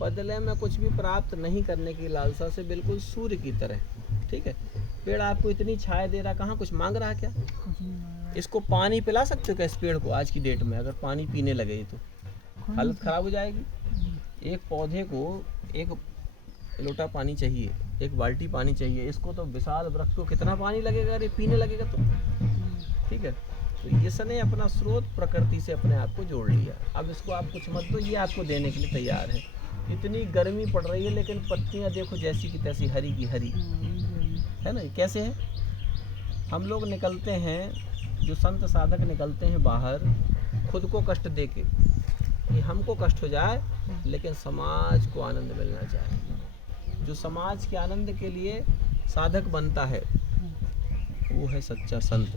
बदले में कुछ भी प्राप्त नहीं करने की लालसा से, बिल्कुल सूर्य की तरह। ठीक है, पेड़ आपको इतनी छाया दे रहा, कहाँ कुछ मांग रहा क्या? इसको पानी पिला सकते हो क्या इस पेड़ को? आज की डेट में अगर पानी पीने लगे तो हालत खराब हो जाएगी। एक पौधे को एक लोटा पानी चाहिए, एक बाल्टी पानी चाहिए, इसको तो विशाल वृक्ष को कितना पानी लगेगा अरे पीने लगेगा तो। ठीक है, तो इसने अपना स्रोत प्रकृति से अपने आप को जोड़ लिया। अब इसको आप कुछ मत दो, ये आपको देने के लिए तैयार है। इतनी गर्मी पड़ रही है लेकिन पत्तियां देखो जैसी की तैसी, हरी की हरी है ना। कैसे है? हम लोग निकलते हैं, जो संत साधक निकलते हैं बाहर, खुद को कष्ट दे के कि हमको कष्ट हो जाए लेकिन समाज को आनंद मिलना चाहिए। जो समाज के आनंद के लिए साधक बनता है वो है सच्चा संत,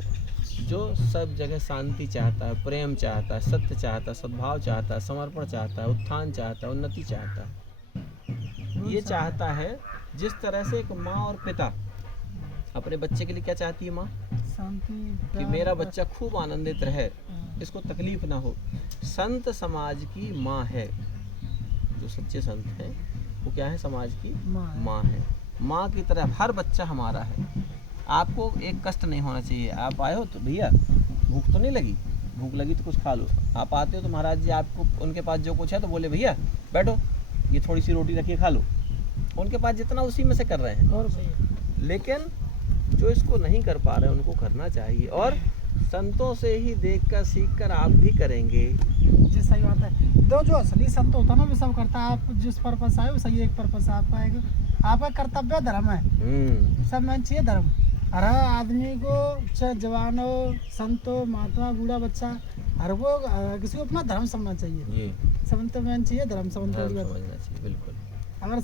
जो सब जगह शांति चाहता है, प्रेम चाहता है, सत्य चाहता है, सद्भाव चाहता है, समर्पण चाहता है, उत्थान चाहता है, उन्नति चाहता है। ये चाहता है जिस तरह से एक माँ और पिता अपने बच्चे के लिए क्या चाहती है माँ? शांति, कि मेरा बच्चा खूब आनंदित रहे, इसको तकलीफ ना हो। संत समाज की माँ है। जो सच्चे संत हैं वो क्या है? समाज की माँ है। माँ की तरह हर बच्चा हमारा है। आपको एक कष्ट नहीं होना चाहिए। आप आए हो तो भैया भूख तो नहीं लगी? भूख लगी तो कुछ खा लो। आप आते हो तो महाराज जी आपको उनके पास जो कुछ है तो बोले भैया बैठो, ये थोड़ी सी रोटी रखिए खा लो। उनके पास जितना उसी में से कर रहे हैं। और लेकिन जो इसको नहीं कर पा रहे उनको करना चाहिए, और संतों से ही देखकर सीखकर आप भी करेंगे। जी सही बात है। दो जो असली संत होता है ना वो सब करता है। आप जिस पर्पस आए वो सही एक पर्पस आपका एक आपका कर्तव्य धर्म है। सब में चाहिए धर्म। हर आदमी को, चाहे जवान हो, संत हो, महात्मा, बूढ़ा, बच्चा, हर को किसी को अपना धर्म समझना चाहिए। संत में चाहिए धर्म समझना चाहिए। बिल्कुल। अगर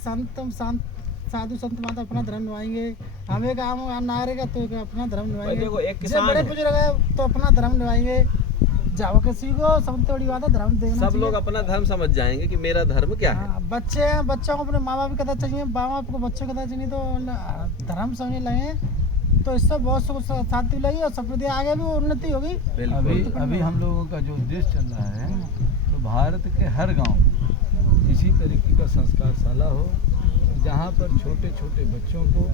साधु संत माता अपना धर्म निभाएंगे, हमें काम ना रहेगा तो अपना धर्म निभाएंगे। देखो एक किसान बड़े बुजुर्ग है तो अपना धर्म निभाएंगे। जाओ किसी को सबसे बड़ी बात है धर्म देखना। सब लोग अपना धर्म समझ जाएंगे कि मेरा धर्म क्या है। बच्चों को अपने माँ बाप की कथा चाहिए, माँ बाप को बच्चों की कथा चाहिए, तो धर्म समझने लगे तो इससे बहुत सुख शांति लगी और समृद्धि आगे भी उन्नति होगी। अभी हम लोगों का जो देश चल रहा है तो भारत के हर गांव इसी तरीके का संस्कारशाला हो, जहाँ पर छोटे छोटे बच्चों को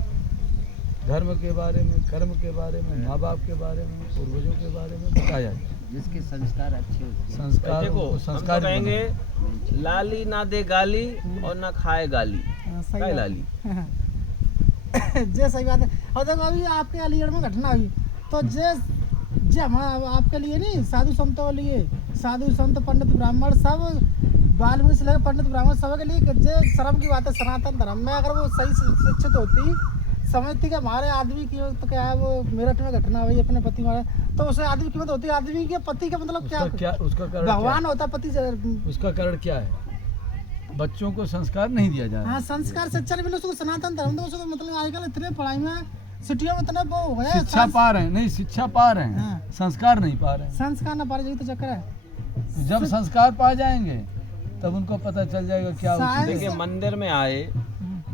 धर्म के बारे में, कर्म के बारे में, माँ बाप के बारे में, पूर्वजों के बारे में बताया जाए, जिसके संस्कार अच्छे होते हैं। संस्कार देखो संस्कार हम तो कहेंगे लाली ना दे गाली और ना खाए गाली। क्या लाली? जे सही बात है। और देखो अभी आपके अलीगढ़ में घटना हुई तो जे हमारा आपके लिए नहीं, साधु संतों के लिए, साधु संत पंडित ब्राह्मण सब, वाल्मीकि से लेकर पंडित ब्राह्मण सब के लिए जे शर्म की बात है। सनातन धर्म में अगर वो सही शिक्षित होती, समझती कि हमारे आदमी की तो क्या है, वो मेरठ में घटना हुई अपने पति मारे, तो उसे आदमी की कीमत होती है। आदमी के पति का मतलब क्या उसका कारण भगवान होता है पति से। उसका कारण क्या है? बच्चों को संस्कार नहीं दिया जा रहा। हाँ, संस्कार शिक्षा नहीं मिले उसको। सनातन धर्म तो उसको मतलब आजकल इतने पढ़ाई में सिटियों में इतना वो हो गया। शिक्षा पा रहे हैं, नहीं शिक्षा पा रहे हैं। हाँ। संस्कार नहीं पा रहे हैं। संस्कार ना पा रहे तो चक्कर है। जब संस्कार पा जाएंगे तब उनको पता चल जाएगा क्या। देखिए मंदिर में आए,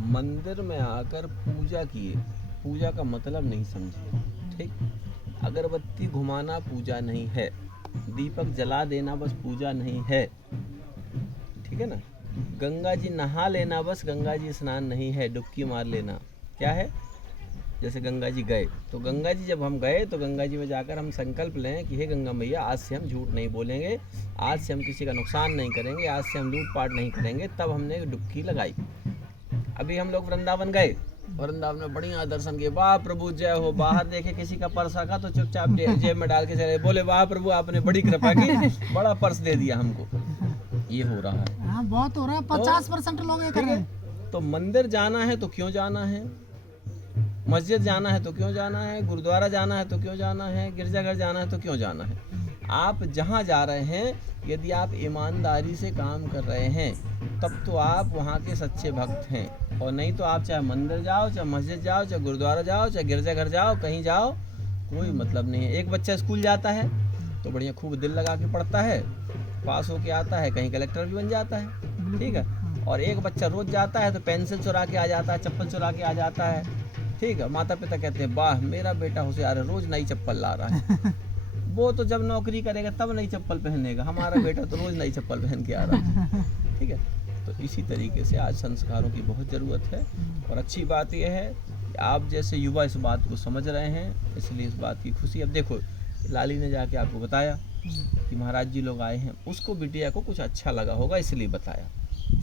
मंदिर में आकर पूजा किए, पूजा का मतलब नहीं समझे। ठीक, अगरबत्ती घुमाना पूजा नहीं है, दीपक जला देना बस पूजा नहीं है। ठीक है ना, गंगा जी नहा लेना बस गंगा जी स्नान नहीं है, डुबकी मार लेना क्या है। जैसे गंगा जी गए तो गंगा जी जब हम गए तो गंगा जी में जाकर हम संकल्प लें कि हे गंगा मैया आज से हम झूठ नहीं बोलेंगे, आज से हम किसी का नुकसान नहीं करेंगे, आज से हम लूटपाट नहीं करेंगे, तब हमने डुबकी लगाई। अभी हम लोग वृंदावन गए, वृंदावन में बढ़िया दर्शन किए, वाह प्रभु जय हो। बाहर देखे किसी का पर्स रखा तो चुपचाप जेब में डाल के चले, बोले वाह प्रभु आपने बड़ी कृपा की, बड़ा पर्स दे दिया हमको। ये हो रहा है। हाँ, बहुत हो रहा है। 50% लोग ये कर रहे हैं। तो मंदिर जाना है तो क्यों जाना है, मस्जिद जाना है तो क्यों जाना है, गुरुद्वारा जाना है तो क्यों जाना है, गिरजाघर जाना है तो क्यों जाना है। आप जहाँ जा रहे हैं यदि आप ईमानदारी से काम कर रहे हैं तब तो आप वहाँ के सच्चे भक्त हैं, और नहीं तो आप चाहे मंदिर जाओ, चाहे मस्जिद जाओ, चाहे गुरुद्वारा जाओ, चाहे गिरजाघर जाओ, कहीं जाओ, कोई मतलब नहीं है। एक बच्चा स्कूल जाता है तो बढ़िया खूब दिल लगा के पढ़ता है, पास होके आता है, कहीं कलेक्टर भी बन जाता है। ठीक है, और एक बच्चा रोज जाता है तो पेंसिल चुरा के आ जाता है, चप्पल चुरा के आ जाता है। ठीक है, माता पिता कहते हैं वाह मेरा बेटा होशियार है, रोज नई चप्पल ला रहा है। वो तो जब नौकरी करेगा तब नई चप्पल पहनेगा, हमारा बेटा तो रोज नई चप्पल पहन के आ रहा है। ठीक है, तो तो इसी तरीके से आज संस्कारों की बहुत ज़रूरत है। और अच्छी बात यह है कि आप जैसे युवा इस बात को समझ रहे हैं, इसलिए इस बात की खुशी। अब देखो लाली ने जाके आपको बताया कि महाराज जी लोग आए हैं, उसको बिटिया को कुछ अच्छा लगा होगा इसलिए बताया,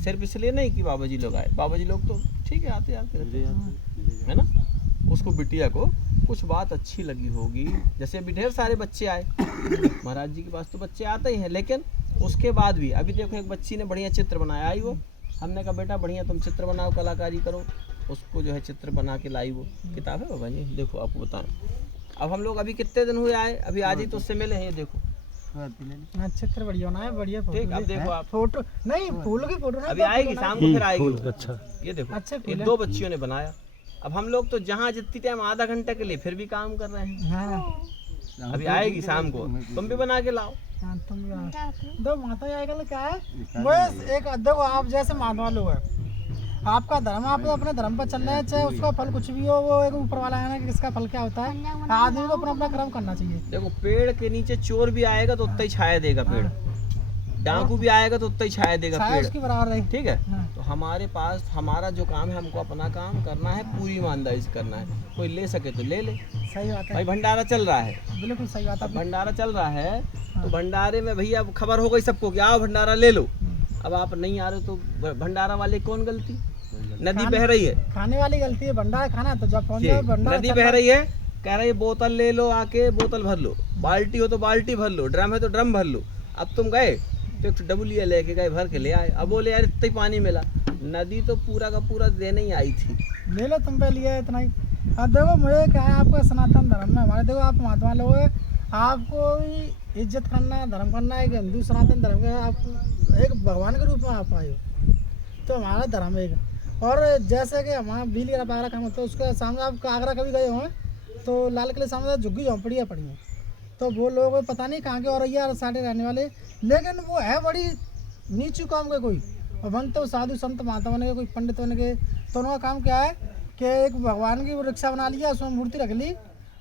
सिर्फ इसलिए नहीं कि बाबा जी लोग आए। बाबा जी लोग तो ठीक है आते आते रहते हैं, है ना। उसको बिटिया को कुछ बात अच्छी लगी होगी। जैसे अभी ढेर सारे बच्चे आए महाराज जी के पास, तो बच्चे आते ही हैं, लेकिन उसके बाद भी अभी देखो एक बच्ची ने बढ़िया चित्र बनाया, आई वो, हमने कहा बेटा बढ़िया तुम चित्र बनाओ, कलाकारी करो, उसको जो है चित्र बना के लाई। वो किताब है बाबा जी, देखो आपको बताएं। अब हम लोग अभी कितने दिन हुए आए, अभी आज ही तो उससे मिले हैं, ये देखो हाँ, चित्र बढ़िया बनाया, बढ़िया फोटो। ठीक, अब देखो आप, फोटो नहीं फूलों की फोटो ना, अभी आएगी शाम को, फिर आएगी। अच्छा ये देखो अच्छे ये फूल है। 2 बच्चियों ने बनाया। अब हम लोग तो जहाँ जितनी टाइम आधा घंटे के लिए फिर भी काम कर रहे हैं। हाँ अभी आएगी शाम को, तुम भी बना के लाओ। हाँ, तुम भी आओ। दो माता जी आएगा क्या है वो एक देखो, आप जैसे माधवा लोग है, आपका धर्म, आप अपने धर्म पर चल रहे हैं, चाहे उसका फल कुछ भी हो, वो एक ऊपर वाला है ना कि किसका फल क्या होता है। आदमी को अपना अपना कर्म करना चाहिए। देखो पेड़ के नीचे चोर भी आएगा तो उतना ही छाया देगा पेड़, डाकू भी आएगा तो उतना ही छाया देगा छाया पेड़, उसकी बराबर है। ठीक है। हाँ। तो हमारे पास हमारा जो काम है, हमको अपना काम करना है, पूरी ईमानदारी से करना है। कोई ले सके तो ले ले। सही बात है, भाई भंडारा चल रहा है, बिल्कुल सही बात है। भंडारा चल रहा है, तो भंडारे में भैया खबर हो गई सबको कि आओ भंडारा ले लो। अब आप नहीं आ रहे तो भंडारा वाले कौन गलती? नदी बह रही है, खाने वाली गलती है, भंडारा खाना तो जब पहुंच जाए भंडारा नदी चल बह रहा रही है, कह रही है बोतल ले लो, आके बोतल भर लो, बाल्टी हो तो बाल्टी भर लो, ड्रम है तो ड्रम भर लो। अब तुम गए तो एक डबलिया लेके गए, भर के ले आए। अब बोले यार इतना ही पानी मिला, नदी तो पूरा का पूरा देने ही आई थी। ले लो, तुम पे लिया है इतना ही। अब देखो मुझे क्या है, आपको सनातन धर्म में हमारे, देखो आप महात्मा लोग हैं, आपको भी इज्जत करना, धर्म करना, एक हिंदू सनातन धर्म का आप एक भगवान के रूप में आप आए हो, तो हमारा धर्म एक। और जैसे कि हमारा बिजली का पागरा काम होता है, उसके सामने आप आगरा कभी गए हों तो लाल किले सामने झुग्गी झोंपड़ियाँ पड़ी हैं, तो वो लोग पता नहीं कहाँ के औरैया साढ़े रहने वाले, लेकिन वो है बड़ी नीचू काम के कोई, और बन तो साधु संत महात्मा बन गए, कोई पंडित बन गए। तो उनका काम क्या है कि एक भगवान की रिक्शा बना लिया, उसमें मूर्ति रख ली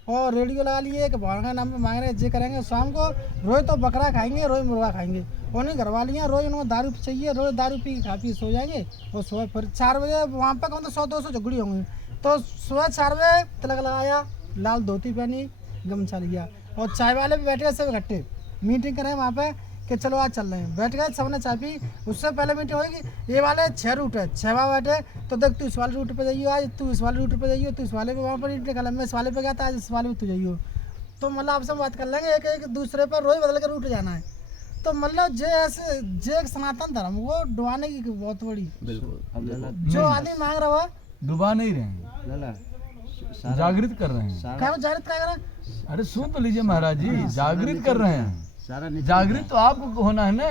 और रेडियो लगा लिए, एक भगवान का नाम पे मांग रहे जे करेंगे। शाम को रोज तो बकरा खाएंगे, रोज मुर्गा खाएंगे। उन्हें घर वालियाँ रोज उनको दारू चाहिए, रोज दारू पी खा पी सो जाएंगे, और सुबह फिर 4 बजे वहाँ पे कौन तो 100-200 झुगड़ी होंगी, तो सुबह 4 बजे तिलक लगाया, लाल धोती पहनी, गमछा लिया, और चाय वाले भी बैठ गए सब इकट्ठे, मीटिंग करें वहाँ पे कि चलो आज चल रहे हैं। बैठ गए सबने चाय पी, उससे पहले मीटिंग होगी, ये वाले 6 रूट है, 6 वहाँ बैठे, तो देख तू इस वाले रूट पे जाइयो, आज तू इस वाले रूट पे जाइयो, तू इस वाले पे वहाँ पर निकल, मैं इस वाले पे गया था, आज इस वाले पे तू जाइयो। तो मतलब आपसे बात कर लेंगे, एक दूसरे पर रोज बदल के रूट जाना है। तो मतलब जे एक सनातन धर्म वो डुबाने की बहुत बड़ी, बिल्कुल जो आदमी मांग रहा है डुबा नहीं रहे हैं, जागृत कर रहे हैं। क्या वो जागृत क्या कर रहा है? अरे सुन तो लीजिए महाराज जी, जागृत कर रहे हैं। जागृत तो आपको होना है ना,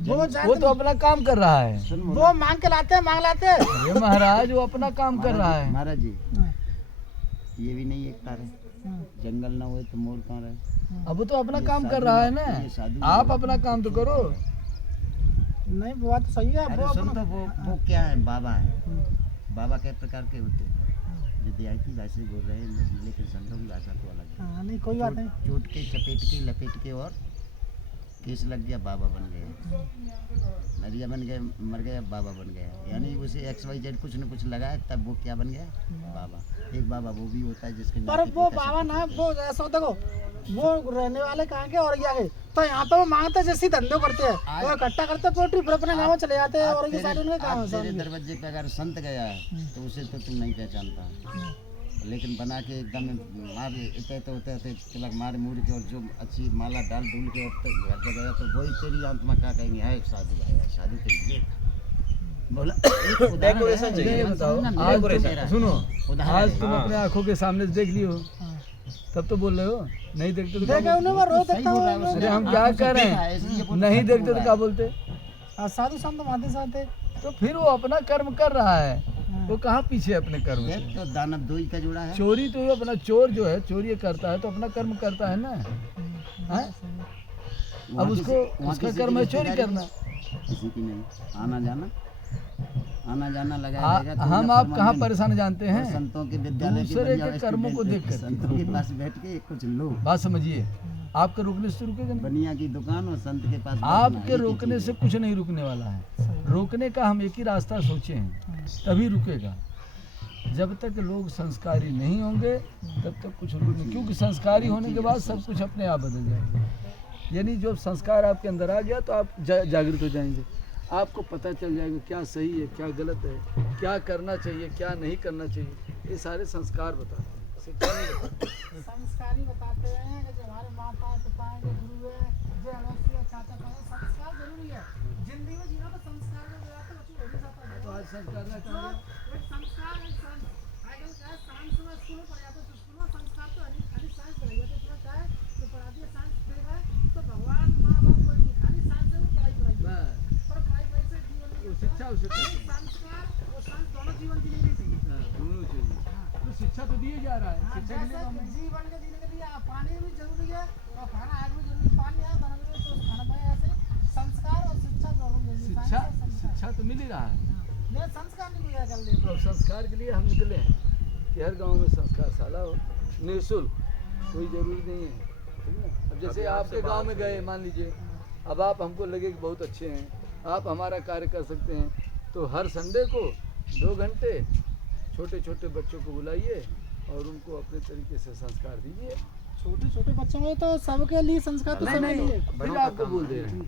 वो तो अपना काम कर रहा है, वो मांग के लाते हैं, मांग लाते हैं। अरे महाराज वो अपना काम कर रहा है। महाराज जी ये भी नहीं एक तार है, जंगल ना हो तो मोर कहाँ रहे। अब वो तो अपना काम कर रहा है ना, आप अपना काम तो करो। नहीं वो बात तो सही है। अरे सुन तो वो क्या है, बाबा है, बाबा के प्रकार के होते हैं, जो देहाती भाषा बोल रहे हैं, लेकिन संतों की भाषा तो अलग है। हाँ नहीं कोई बात नहीं। चोट के चपेट के लपेट के और केस लग गया, बाबा बन गए, नरिया बन गए, मर गया, बाबा बन गया। यानी उसे XYZ कुछ न कुछ लगा है, तब वो क्या बन गया, बाबा। एक बाबा वो भी होता है जिसके पर वो बाबा ना, वो ऐसा देखो, वो रहने वाले कहाँ के और के, तो यहाँ पे वो मांगते जैसे धंधे करते हैं, वो इकट्ठा करते पोल्ट्री, फिर अपने गाँव चले जाते हैं, और ये सारे उनके काम है। तेरे दरवाजे पे अगर संत गया है तो उसे तो तुम नहीं पहचानता, लेकिन बना के एकदम मार होते तिलक मार मूड़ के, और जो अच्छी माला डाल डूल के घर पे गया, तो वही तेरी आत्मा क्या कहेंगे, है साधु है, साधु तो ये बोला। डेकोरेशन चाहिए, आज सुनो, आज तुम हाँ। अपने आंखों के सामने देख लियो, तब तो बोल रहे हो, नहीं देखते तो क्या देखा उन्हें, वो रोज देखता हूँ। अरे हम क्या कर रहे हैं, नहीं देखते तो क्या बोलते। साधु संत माते साथे, तो फिर वो अपना कर्म कर रहा है, वो कहाँ पीछे अपने कर्म से। तो दानव दो ही का जोड़ा है। चोरी तो अपना, चोर जो है चोरी करता है तो अपना कर्म करता है ना, हैं? अब उसको उसका कर्म है चोरी करना। किसी की नहीं, आना जाना लगा रहेगा। हम आप कहाँ परेशान जानते हैं, संतों के विद्यालय दूसरे के कर्मों को देख कर। संतों के पास बैठ के कुछ लो। बात समझिए, आपके रोकने से रुकेगा नहीं। बनिया की दुकान और संत के पास बैठना, आपके एक ही रोकने चीज़ से है। कुछ नहीं रुकने वाला है। रोकने का हम एक ही रास्ता सोचे हैं, तभी रुकेगा। जब तक लोग संस्कारी नहीं होंगे तब तक कुछ रुक नहीं, क्योंकि संस्कारी होने के बाद सब कुछ अपने आप बदल जाएगा। यानी जो संस्कार आपके अंदर आ गया तो आप जागृत हो जाएंगे, आपको पता चल जाएगा क्या सही है क्या गलत है, क्या करना चाहिए क्या नहीं करना चाहिए। ये सारे संस्कार बताते हैं, शिक्षा नहीं बताते। संस्कारी बताते हैं कि जो हमारे माता पिता हैं, जो गुरु है, जो अड़ोसी है, चाचा का है, संस्कार जरूरी है। जिंदगी में जीना तो संस्कार के बगैर तो कुछ हो नहीं सकता। तो आज संस्कार ना जो करें। एक संस्कार एक संत आजकल क्या है, साइंस में स्कूल में पढ़ जाते हैं, तो स्कूल में संस्कार तो नहीं, खाली साइंस पढ़ाई जाती है। इसमें क्या है तो पढ़ाती है साइंस दे रहा है तो भगवान माँ बाप कोई नहीं, खाली साइंस से वो पढ़ाई बस, और पढ़ाई से जीवन वो में शिक्षा उसे कहते हैं। संस्कार और साइंस दोनों जीवन जीने के लिए चाहिए। हाँ, दोनों चाहिए। तो शिक्षा तो दिए जा रहा है, हाँ, शिक्षा के लिए जैसे हम- जीवन के जीने के लिए पानी भी जरूरी है और खाना आग भी जरूरी है। पानी आग दोनों जरूरी है, तो खाना बनाए ऐसे संस्कार और शिक्षा दोनों जरूरी है। शिक्षा साइंस और संस्कार। शिक्षा तो मिल ही रहा है। लेकिन संस्कार नहीं मिलेगा जल्दी। तो अब संस्कार के लिए हम निकले हैं कि हर गांव में संस्कार शाला हो, निःशुल्क, कोई जरूरी नहीं है, ठीक है ना। अब जैसे अभी आपसे आपके गांव बात में हुई गए, है। मान लीजिए अब आप हमको लगे कि बहुत अच्छे हैं, आप हमारा कार्य कर सकते हैं, तो हर संडे को 2 घंटे छोटे छोटे बच्चों को बुलाइए और उनको अपने तरीके से संस्कार दीजिए। छोटे छोटे बच्चों में तो सबके लिए संस्कार तो नहीं सबके नहीं, लिए। फिर आपको बोल दे रहे हैं।